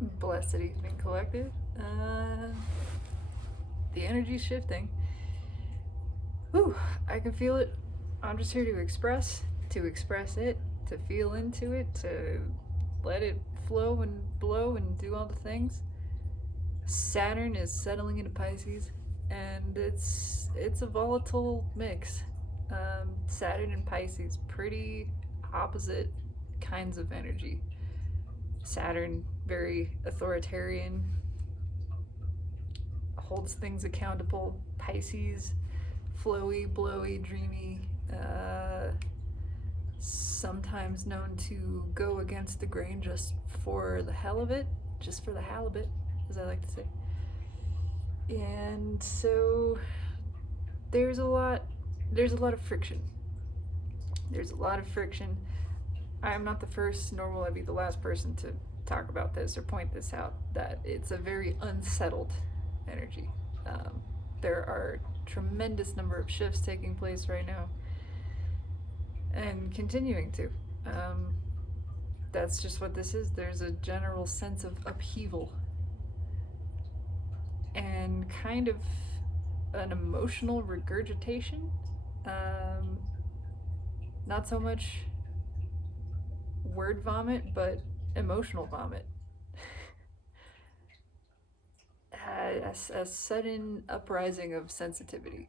Blessed that he's being collected. The energy's shifting. Whew, I can feel it. I'm just here to express it, to feel into it, to let it flow and blow and do all the things. Saturn is settling into Pisces, and it's a volatile mix. Saturn and Pisces, pretty opposite kinds of energy. Saturn, very authoritarian, holds things accountable. Pisces, flowy, blowy, dreamy, sometimes known to go against the grain just for the hell of it, just for the halibut, as I like to say. And so there's a lot of friction. There's a lot of friction. I am not the first, nor will I be the last person to talk about this or point this out, that it's a very unsettled energy. There are tremendous number of shifts taking place right now and continuing to. That's just what this is. There's a general sense of upheaval and kind of an emotional regurgitation. Not so much word vomit, but emotional vomit. A sudden uprising of sensitivity.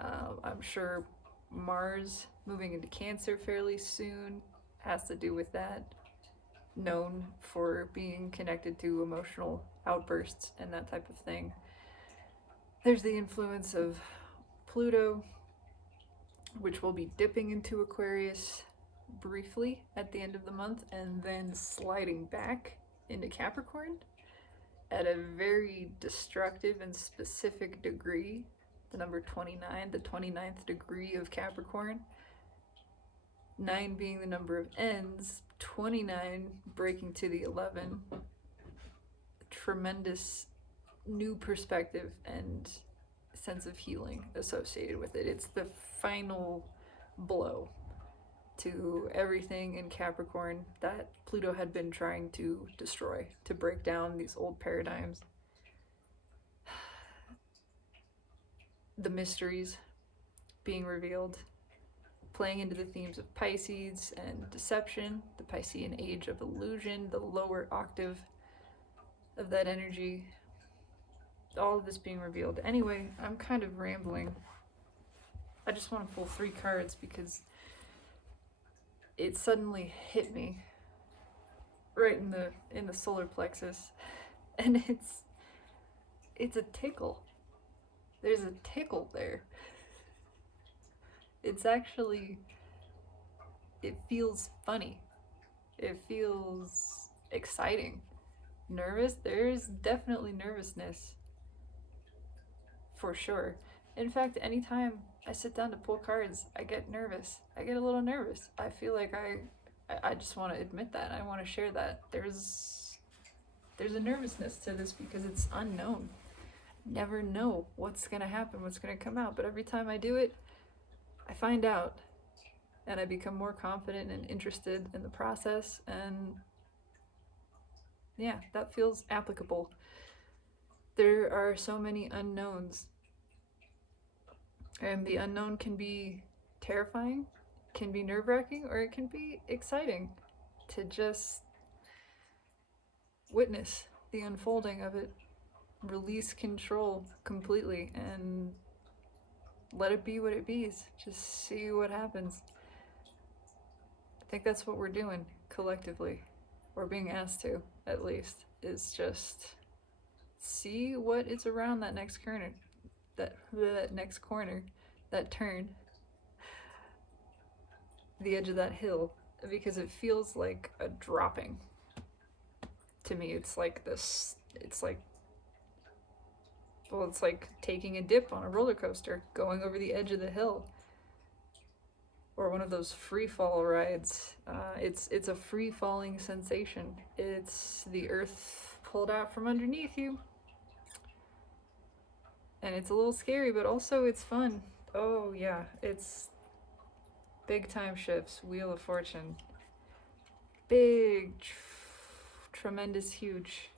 I'm sure Mars moving into Cancer fairly soon has to do with that. Known for being connected to emotional outbursts and that type of thing. There's the influence of Pluto, which will be dipping into Aquarius briefly at the end of the month and then sliding back into Capricorn at a very destructive and specific degree. The number 29, the 29th degree of Capricorn. 9 being the number of ends, 29 breaking to the 11. Tremendous new perspective and sense of healing associated with it. It's the final blow to everything in Capricorn that Pluto had been trying to destroy, to break down these old paradigms. The mysteries being revealed, playing into the themes of Pisces and deception, the Piscean age of illusion, the lower octave of that energy, all of this being revealed. Anyway, I'm kind of rambling. I just want to pull 3 cards because it suddenly hit me right in the solar plexus, and it's a tickle. There's a tickle there. It's actually, it feels funny. It feels exciting. Nervous? There's definitely nervousness. For sure. In fact, anytime I sit down to pull cards, I get nervous. I get a little nervous. I feel like I just want to admit that. I want to share that. There's a nervousness to this because it's unknown. Never know what's going to happen, what's going to come out. But every time I do it, I find out. And I become more confident and interested in the process. And yeah, that feels applicable. There are so many unknowns. And the unknown can be terrifying, can be nerve-wracking, or it can be exciting to just witness the unfolding of it, release control completely, and let it be what it be's. Just see what happens. I think that's what we're doing collectively, or being asked to, at least, is just see what is around that next corner, that turn, the edge of that hill, because it feels like a dropping. To me, it's like this, it's like taking a dip on a roller coaster, going over the edge of the hill, or one of those free fall rides. It's a free falling sensation. It's the earth pulled out from underneath you. And it's a little scary, but also it's fun. Oh yeah, it's big time shifts, Wheel of Fortune. Big, tremendous, huge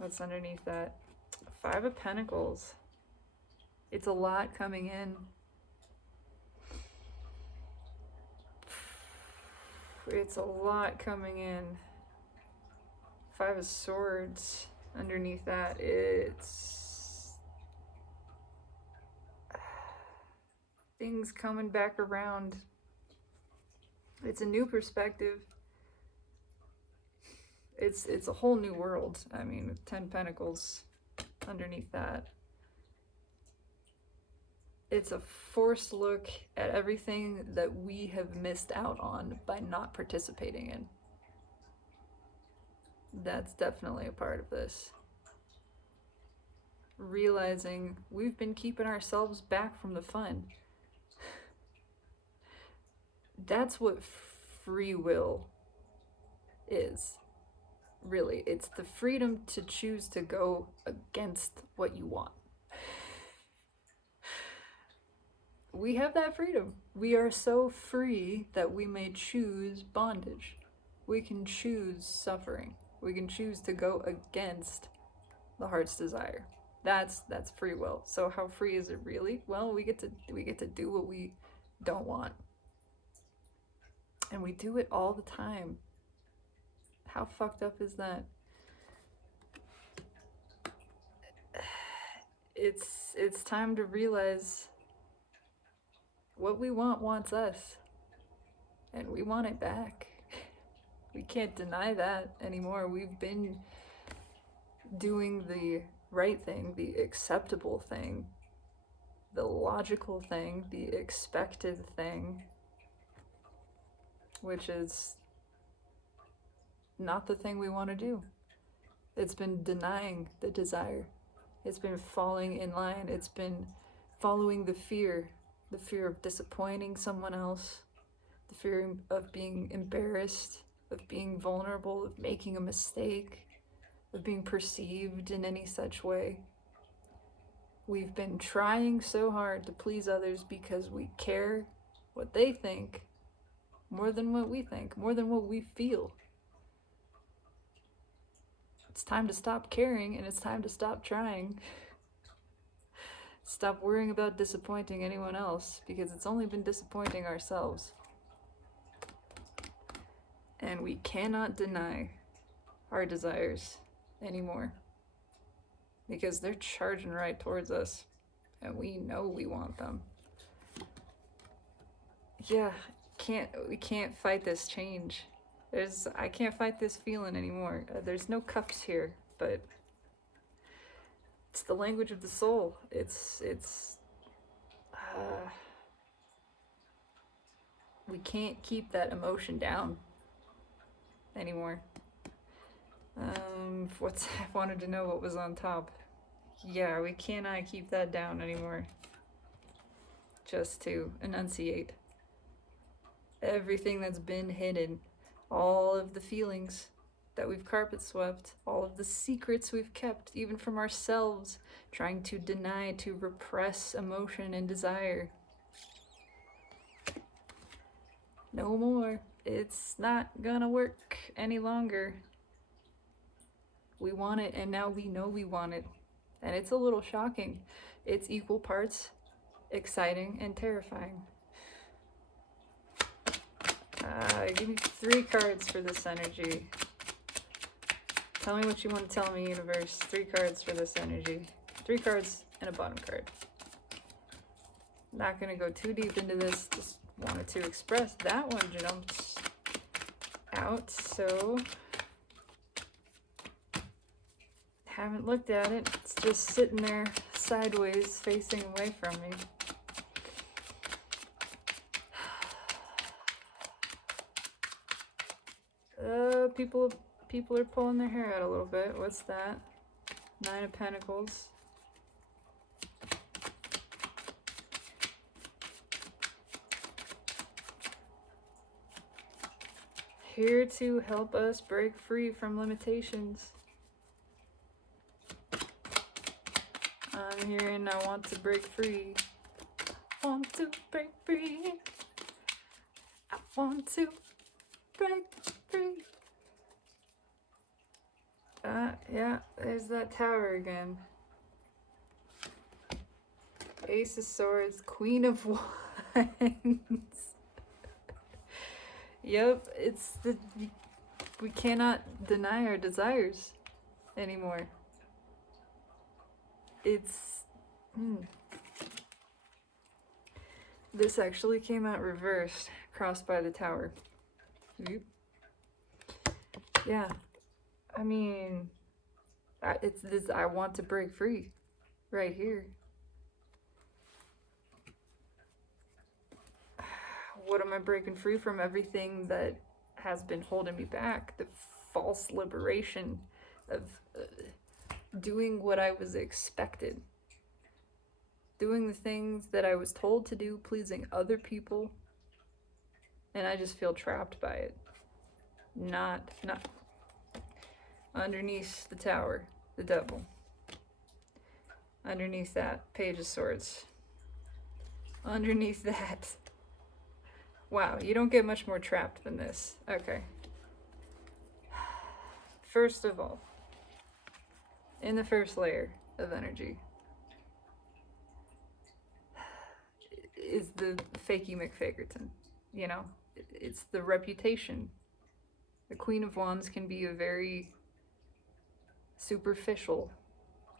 What's underneath that? Five of Pentacles. It's a lot coming in. It's a lot coming in. Five of Swords. Underneath that, it's things coming back around. It's a new perspective. It's a whole new world. I mean, with 10 Pentacles underneath that. It's a forced look at everything that we have missed out on by not participating in. That's definitely a part of this. Realizing we've been keeping ourselves back from the fun. That's what free will is. Really, it's the freedom to choose to go against what you want. We have that freedom. We are so free that we may choose bondage. We can choose suffering. We can choose to go against the heart's desire. That's free will. So how free is it really? Well, we get to do what we don't want. And we do it all the time. How fucked up is that? It's time to realize what we want wants us. And we want it back. We can't deny that anymore. We've been doing the right thing, the acceptable thing, the logical thing, the expected thing, which is not the thing we want to do. It's been denying the desire. It's been falling in line. It's been following the fear of disappointing someone else, the fear of being embarrassed, of being vulnerable, of making a mistake, of being perceived in any such way. We've been trying so hard to please others because we care what they think more than what we think, more than what we feel. It's time to stop caring, and it's time to stop trying. Stop worrying about disappointing anyone else, because it's only been disappointing ourselves. And we cannot deny our desires anymore, because they're charging right towards us, and we know we want them. Yeah, we can't fight this change. I can't fight this feeling anymore. There's no cups here, but it's the language of the soul. We can't keep that emotion down anymore. I wanted to know what was on top. Yeah, we cannot keep that down anymore. Just to enunciate everything that's been hidden, all of the feelings that we've carpet swept, all of the secrets we've kept, even from ourselves, trying to deny, to repress emotion and desire. No more. It's not gonna work any longer. We want it, and now we know we want it. And it's a little shocking. It's equal parts exciting and terrifying. Give me 3 cards for this energy. Tell me what you want to tell me, universe. 3 cards for this energy. 3 cards and a bottom card. Not going to go too deep into this. Just wanted to express. That one jumped out, so haven't looked at it. It's just sitting there sideways, facing away from me. People are pulling their hair out a little bit. What's that? 9 of Pentacles. Here to help us break free from limitations. I'm hearing I want to break free. I want to break free. I want to break free. Yeah, there's that tower again. Ace of Swords, Queen of Wands. Yep, it's the... We cannot deny our desires anymore. It's... This actually came out reversed, crossed by the tower. Yep. Yeah. I mean... it's this, I want to break free. Right here. What am I breaking free from? Everything that has been holding me back. The false liberation of doing what I was expected. Doing the things that I was told to do, pleasing other people. And I just feel trapped by it. Not underneath the tower, the devil. Underneath that, Page of Swords. Underneath that. Wow, you don't get much more trapped than this. Okay. First of all, in the first layer of energy is the fakey McFakerton. You know, it's the reputation. The Queen of Wands can be a very superficial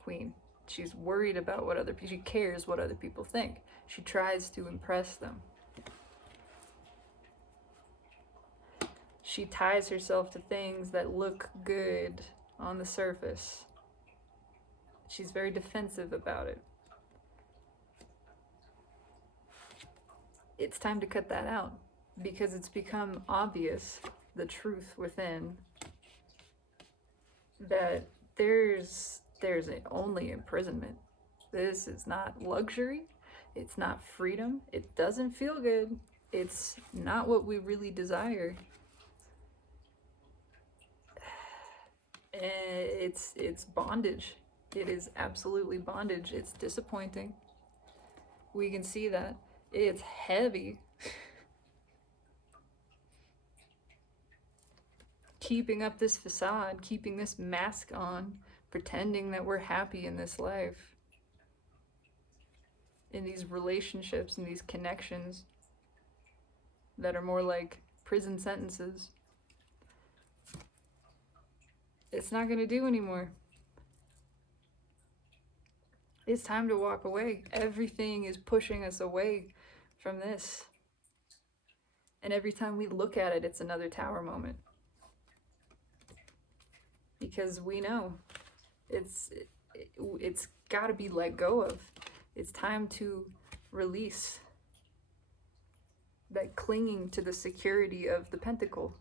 queen. She's worried about what other people, she cares what other people think. She tries to impress them. She ties herself to things that look good on the surface. She's very defensive about it. It's time to cut that out because it's become obvious, the truth within, that there's only imprisonment. This is not luxury. It's not freedom. It doesn't feel good. It's not what we really desire. It's bondage. It is absolutely bondage. It's disappointing. We can see that. It's heavy. Keeping up this facade, keeping this mask on, pretending that we're happy in this life, in these relationships, in these connections that are more like prison sentences. It's not gonna do anymore. It's time to walk away. Everything is pushing us away from this. And every time we look at it, it's another tower moment. Because we know it's gotta be let go of. It's time to release that clinging to the security of the pentacle,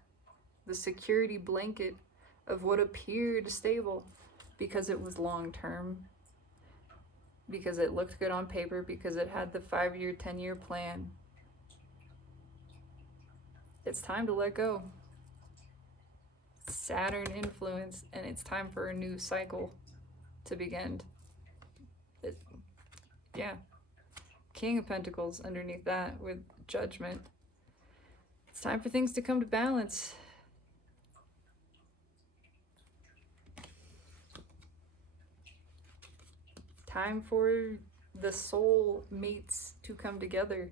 the security blanket of what appeared stable because it was long-term, because it looked good on paper, because it had the 5-year, 10-year plan. It's time to let go. Saturn influence, and it's time for a new cycle to begin. Yeah. King of Pentacles underneath that with Judgment. It's time for things to come to balance. Time for the soul mates to come together.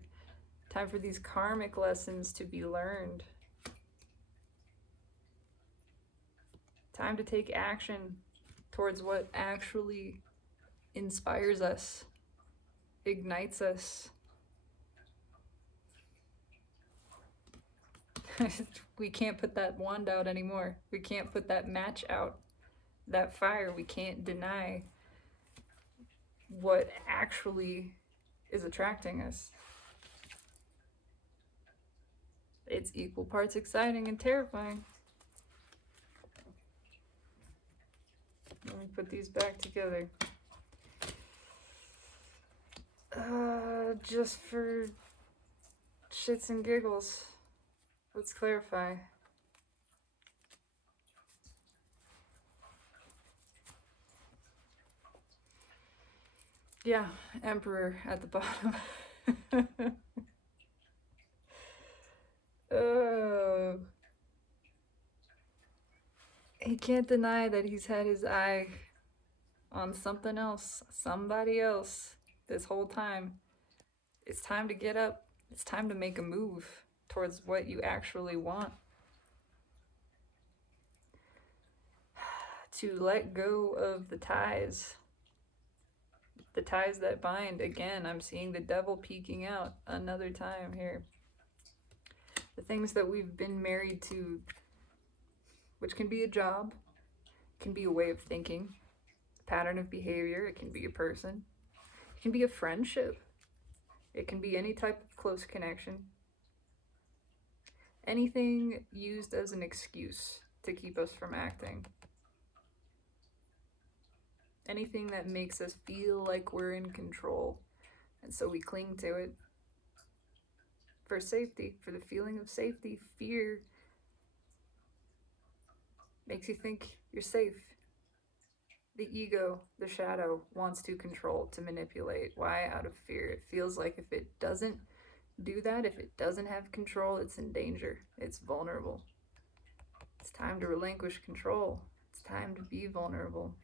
Time for these karmic lessons to be learned. Time to take action towards what actually inspires us, ignites us. We can't put that wand out anymore. We can't put that match out, that fire. We can't deny what actually is attracting us. It's equal parts exciting and terrifying. Let me put these back together. Just for shits and giggles, let's clarify. Yeah, Emperor at the bottom. Oh. he can't deny that he's had his eye on something else, somebody else, this whole time. It's time to get up. It's time to make a move towards what you actually want. To let go of the ties that bind. Again, I'm seeing the devil peeking out another time here. The things that we've been married to, which can be a job, can be a way of thinking, a pattern of behavior, it can be a person, it can be a friendship, it can be any type of close connection. Anything used as an excuse to keep us from acting. Anything that makes us feel like we're in control, and so we cling to it for safety, for the feeling of safety. Fear makes you think you're safe. The ego, the shadow, wants to control, to manipulate. Why? Out of fear. It feels like if it doesn't do that, if it doesn't have control, it's in danger. It's vulnerable. It's time to relinquish control. It's time to be vulnerable.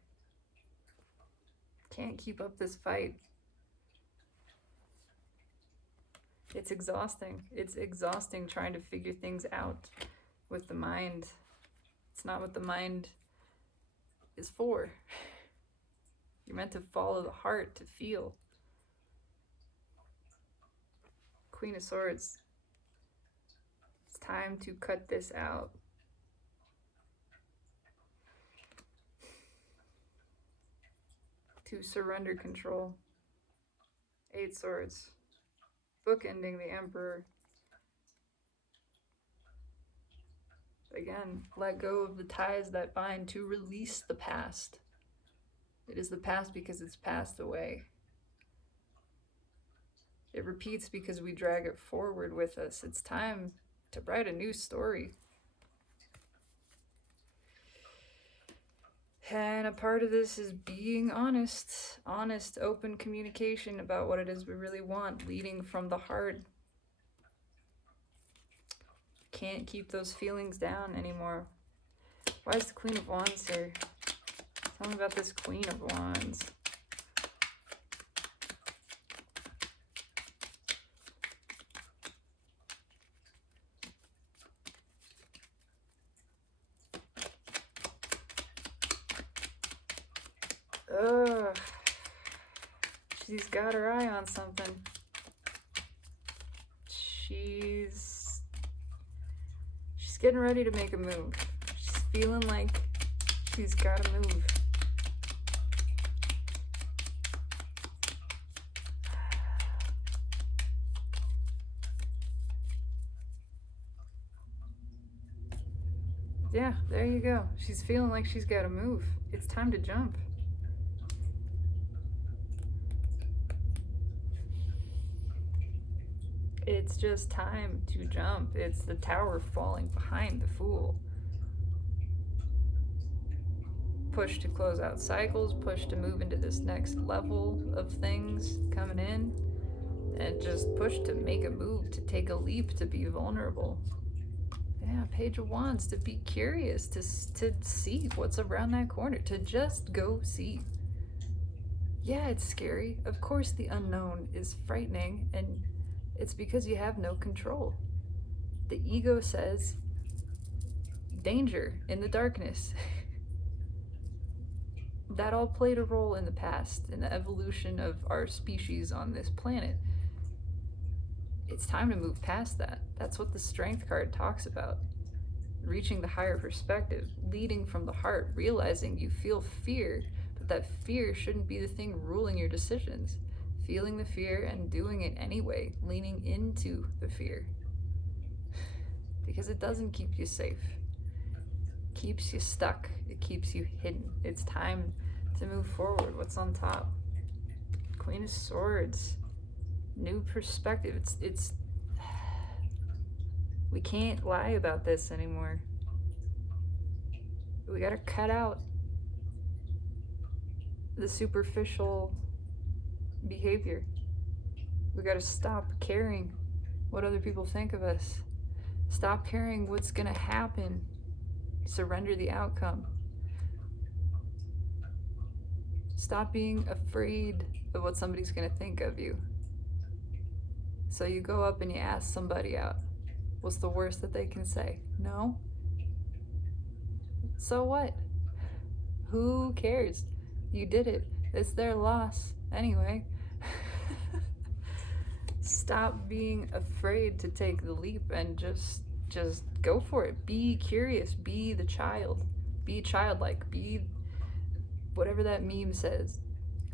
Can't keep up this fight. It's exhausting. It's exhausting trying to figure things out with the mind. It's not what the mind is for. You're meant to follow the heart, to feel. Queen of Swords. It's time to cut this out. To surrender control. 8 Swords. Bookending the Emperor. Again, let go of the ties that bind, to release the past. It is the past because it's passed away. It repeats because we drag it forward with us. It's time to write a new story. And a part of this is being honest, open communication about what it is we really want, leading from the heart. Can't keep those feelings down anymore. Why is the Queen of Wands here? Tell me about this Queen of Wands. Ugh. She's got her eye on something. She's getting ready to make a move. She's feeling like she's got to move. Yeah, there you go. She's feeling like she's got to move. It's time to jump. It's just time to jump. It's the tower falling behind the Fool. Push to close out cycles, push to move into this next level of things coming in, and just push to make a move, to take a leap, to be vulnerable. Yeah, Page of Wands, to be curious, to see what's around that corner, to just go see. Yeah, it's scary. Of course the unknown is frightening, and it's because you have no control. The ego says, danger in the darkness. That all played a role in the past, in the evolution of our species on this planet. It's time to move past that. That's what the Strength card talks about. Reaching the higher perspective, leading from the heart, realizing you feel fear, but that fear shouldn't be the thing ruling your decisions. Feeling the fear and doing it anyway, leaning into the fear. Because it doesn't keep you safe. It keeps you stuck. It keeps you hidden. It's time to move forward. What's on top? Queen of Swords. New perspective. It's we can't lie about this anymore. We gotta cut out the superficial behavior. We gotta stop caring what other people think of us. Stop caring what's gonna happen Surrender the outcome. Stop being afraid of what somebody's going to think of you. So you go up and you ask somebody out. What's the worst that they can say? No? So what? Who cares? You did it. It's their loss anyway. Stop being afraid to take the leap and just go for it. Be curious. Be the child. Be childlike. Be whatever that meme says.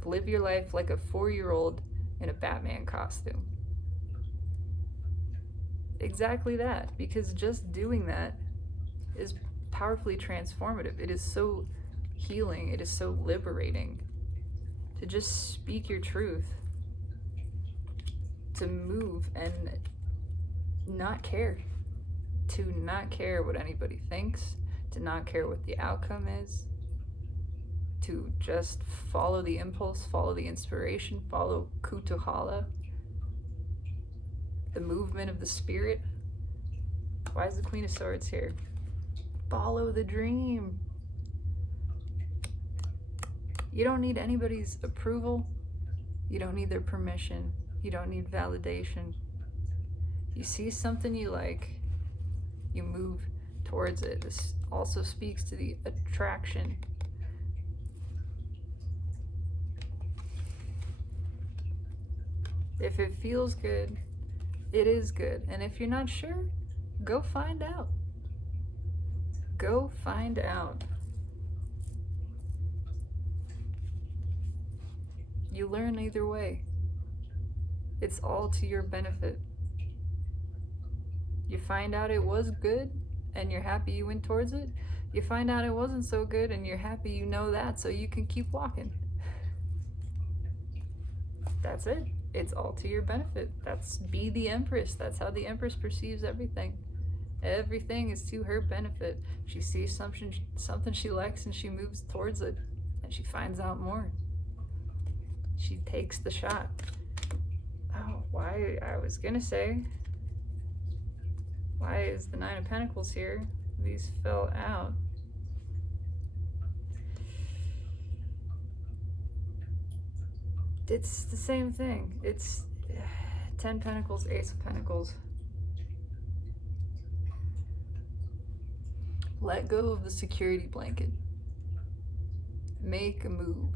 Live your life like a 4-year-old in a Batman costume. Exactly that, because just doing that is powerfully transformative. It is so healing. It is so liberating to just speak your truth, to move and not care, to not care what anybody thinks, to not care what the outcome is, to just follow the impulse, follow the inspiration, follow kutuhala, the movement of the spirit. Why is the Queen of Swords here? Follow the dream. You don't need anybody's approval. You don't need their permission. You don't need validation. You see something you like, you move towards it. This also speaks to the attraction. If it feels good, it is good. And if you're not sure, go find out. Go find out. You learn either way. It's all to your benefit. You find out it was good and you're happy you went towards it. You find out it wasn't so good and you're happy you know that, so you can keep walking. That's it. It's all to your benefit. That's be the Empress. That's how the Empress perceives everything. Everything is to her benefit. She sees something she likes and she moves towards it, and she finds out more. She takes the shot. Oh, why? I was gonna say, why is the Nine of Pentacles here? These fell out. It's the same thing. It's 10 Pentacles, Ace of Pentacles. Let go of the security blanket. Make a move.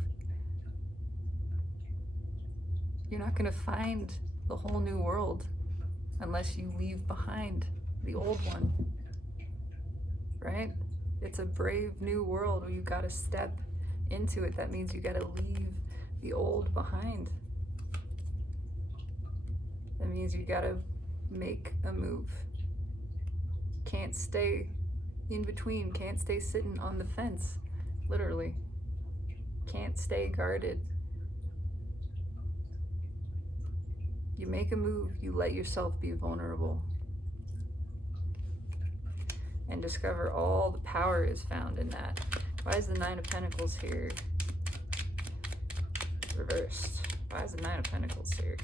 You're not going to find the whole new world unless you leave behind the old one, right? It's a brave new world where you got to step into it. That means you got to leave the old behind. That means you got to make a move. Can't stay in between, can't stay sitting on the fence, literally. Can't stay guarded. You make a move, you let yourself be vulnerable. And discover all the power is found in that. Why is the Nine of Pentacles here? Reversed. Why is the Nine of Pentacles here?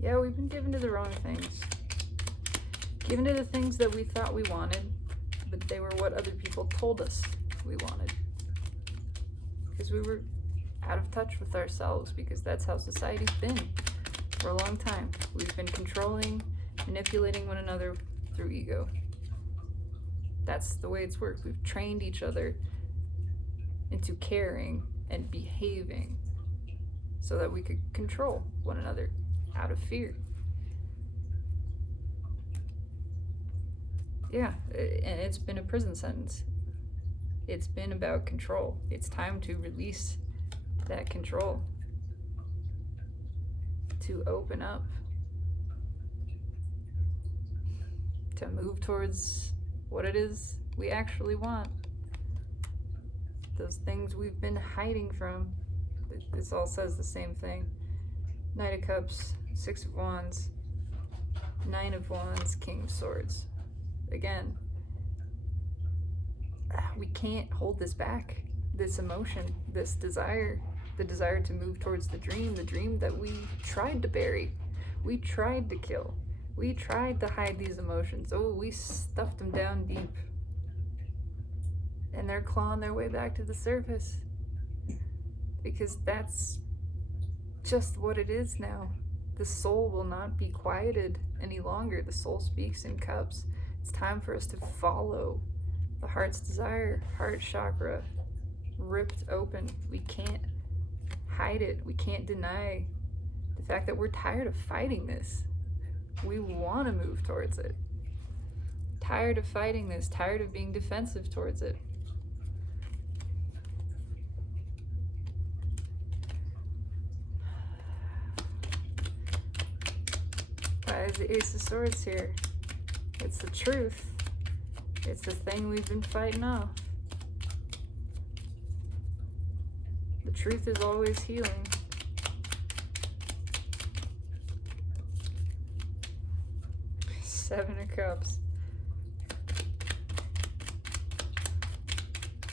Yeah, we've been given to the wrong things. Given to the things that we thought we wanted, but they were what other people told us we wanted. Because we were out of touch with ourselves, because that's how society's been for a long time. We've been controlling, manipulating one another through ego. That's the way it's worked. We've trained each other into caring and behaving so that we could control one another out of fear. Yeah, and it's been a prison sentence. It's been about control. It's time to release that control, to open up, to move towards what it is we actually want. Those things we've been hiding from. This all says the same thing. Knight of Cups, Six of Wands, Nine of Wands, King of Swords. Again, We can't hold this back. This emotion, this desire, the desire to move towards the dream that we tried to bury, we tried to kill, we tried to hide these emotions. Oh, we stuffed them down deep. And they're clawing their way back to the surface. Because that's just what it is now. The soul will not be quieted any longer. The soul speaks in cups. It's time for us to follow the heart's desire, heart chakra, ripped open. We can't hide it. We can't deny the fact that we're tired of fighting this. We want to move towards it. Tired of fighting this, tired of being defensive towards it. Why is the Ace of Swords here? It's the truth. It's the thing we've been fighting off. The truth is always healing. Seven of Cups.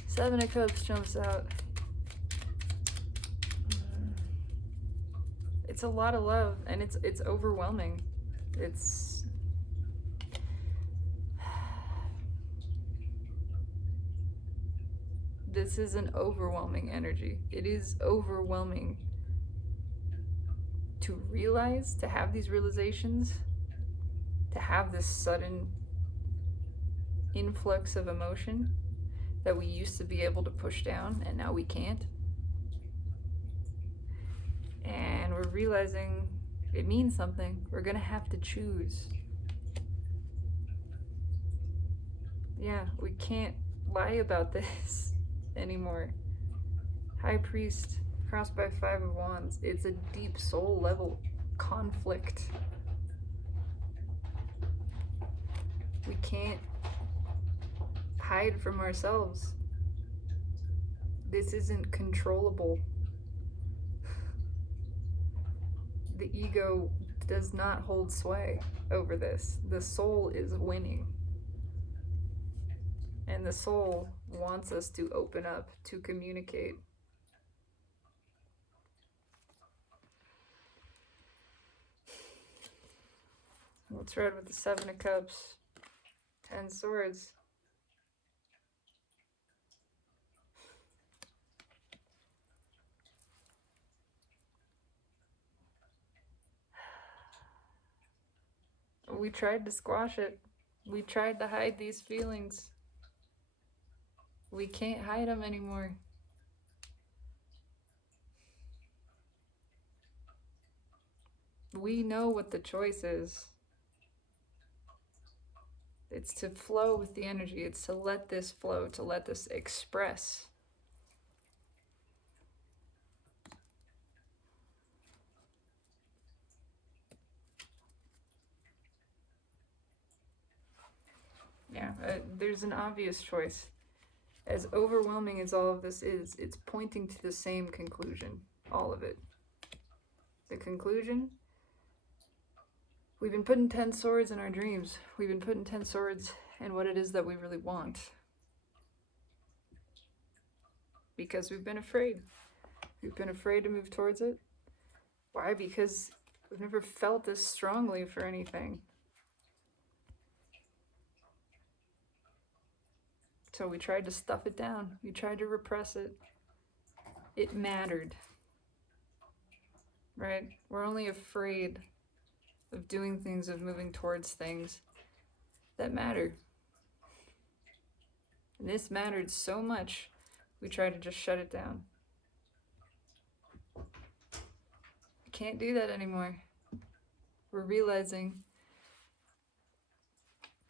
Seven of Cups jumps out. It's a lot of love, and it's overwhelming. This is an overwhelming energy. It is overwhelming to realize, to have these realizations, to have this sudden influx of emotion that we used to be able to push down and now we can't. And we're realizing it means something. We're gonna have to choose. Yeah, we can't lie about this anymore. High Priest crossed by Five of Wands. It's a deep soul level conflict. We can't hide from ourselves. This isn't controllable. The ego does not hold sway over this. The soul is winning. And the soul wants us to open up, to communicate. Let's read with the Seven of Cups, 10 Swords. We tried to squash it. We tried to hide these feelings. We can't hide them anymore. We know what the choice is. It's to flow with the energy. It's to let this flow, to let this express. Yeah, there's an obvious choice. As overwhelming as all of this is, it's pointing to the same conclusion, all of it. The conclusion? We've been putting 10 swords in our dreams. We've been putting 10 swords in what it is that we really want. Because we've been afraid. We've been afraid to move towards it. Why? Because we've never felt this strongly for anything. So we tried to stuff it down. We tried to repress it. It mattered. Right? We're only afraid of doing things, of moving towards things that matter. And this mattered so much, we tried to just shut it down. We can't do that anymore. We're realizing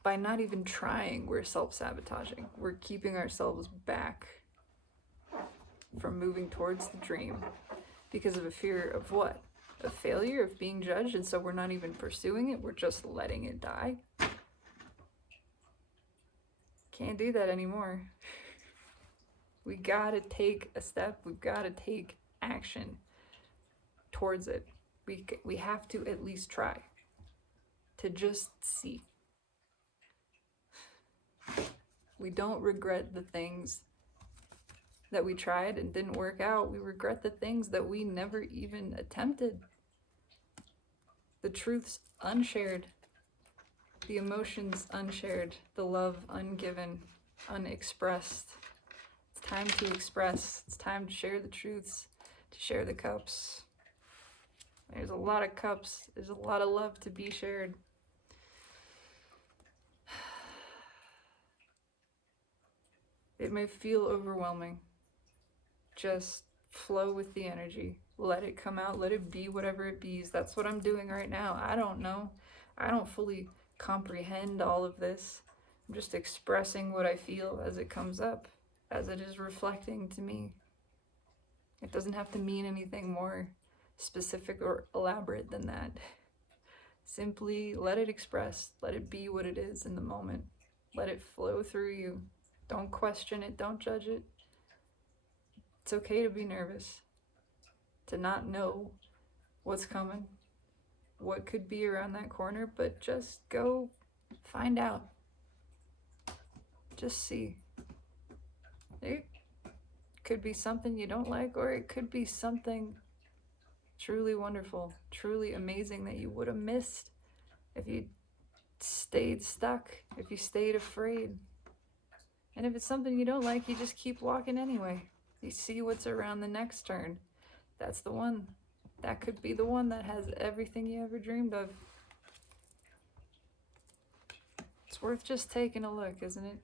by not even trying, we're self-sabotaging. We're keeping ourselves back from moving towards the dream because of a fear of what? A failure, of being judged, and so we're not even pursuing it. We're just letting it die. Can't do that anymore. We gotta take a step. We've gotta take action towards it. We have to at least try to just see. We don't regret the things that we tried and didn't work out. We regret the things that we never even attempted. The truths unshared, the emotions unshared, the love ungiven, unexpressed. It's time to express. It's time to share the truths, to share the cups. There's a lot of cups. There's a lot of love to be shared. It may feel overwhelming. Just flow with the energy. Let it come out. Let it be whatever it be. That's what I'm doing right now. I don't know. I don't fully comprehend all of this. I'm just expressing what I feel as it comes up, as it is reflecting to me. It doesn't have to mean anything more specific or elaborate than that. Simply let it express. Let it be what it is in the moment. Let it flow through you. Don't question it. Don't judge it. It's okay to be nervous, to not know what's coming, what could be around that corner, but just go find out. Just see. It could be something you don't like, or it could be something truly wonderful, truly amazing that you would have missed if you stayed stuck, if you stayed afraid. And if it's something you don't like, you just keep walking anyway. You see what's around the next turn. That's the one. That could be the one that has everything you ever dreamed of. It's worth just taking a look, isn't it?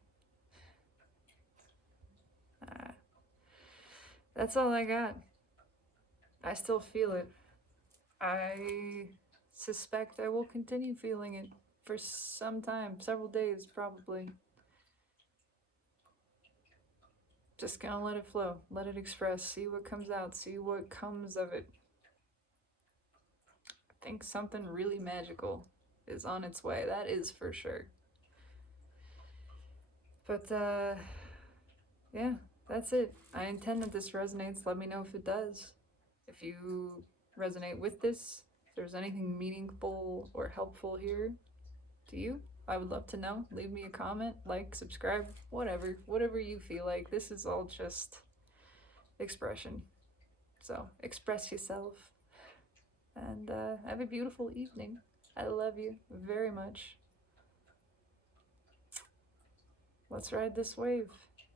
That's all I got. I still feel it. I suspect I will continue feeling it for some time, several days probably. Just gonna let it flow, let it express, see what comes out, see what comes of it. I think something really magical is on its way, that is for sure. But yeah, that's it. I intend that this resonates. Let me know if it does. If you resonate with this, if there's anything meaningful or helpful here to you, I would love to know. Leave me a comment, like, subscribe, whatever you feel like. This is all just expression. So express yourself, and have a beautiful evening. I love you very much. Let's ride this wave.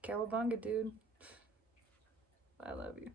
Cowabunga, dude. I love you.